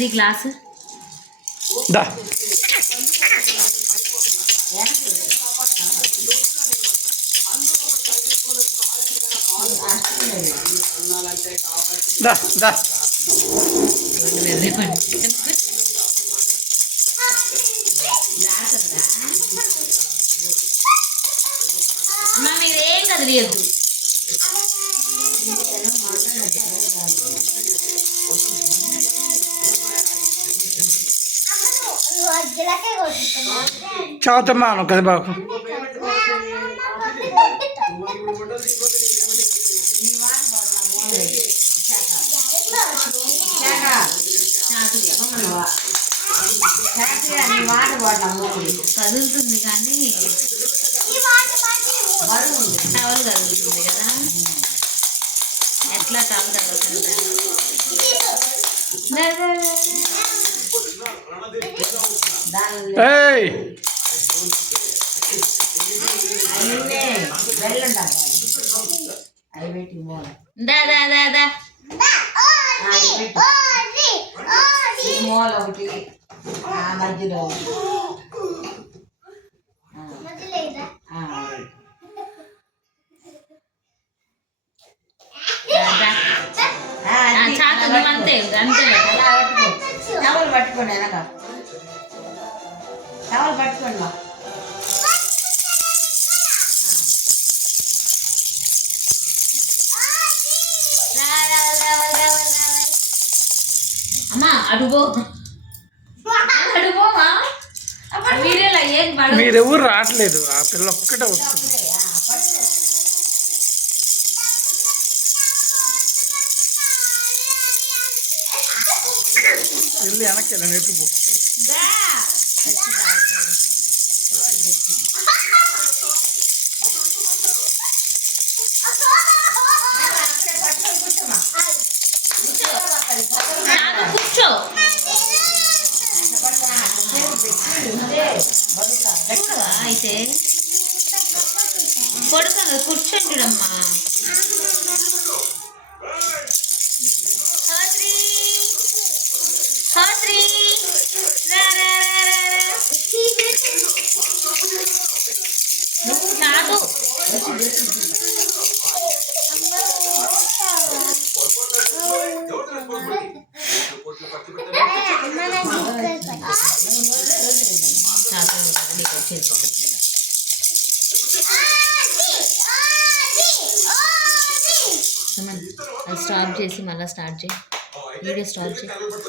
నీ గ్లాసు దా దా దా అమ్మా మీరేం కదిలియద్దు. చదువుతామ్మా నువ్వు కదా బాబు. కదులుతుంది కానీ టవల్ కదులుతుంది కదా, ఎట్లా టవల్ కదులుతుందా? మూల ఒకటి మధ్యలో అంతే అంతే. టవల్ పట్టుకోండి, వెనక టవల్ పట్టుకోండి. అమ్మా అడుగో అడుగోమా, వీడియోలో ఏం మీరెవరు రావట్లేదు, ఆ పిల్ల ఒక్కటే వస్తుంది. వెళ్ళి వెనక్కి వెళ్ళి నెట్టుకో. కూర్చో అయితే కొడుకు కూర్చోండిడమ్మా. కాదు స్టాప్ చేసి మళ్ళీ స్టార్ట్ చేయి, వీడియో స్టాప్ చేయి.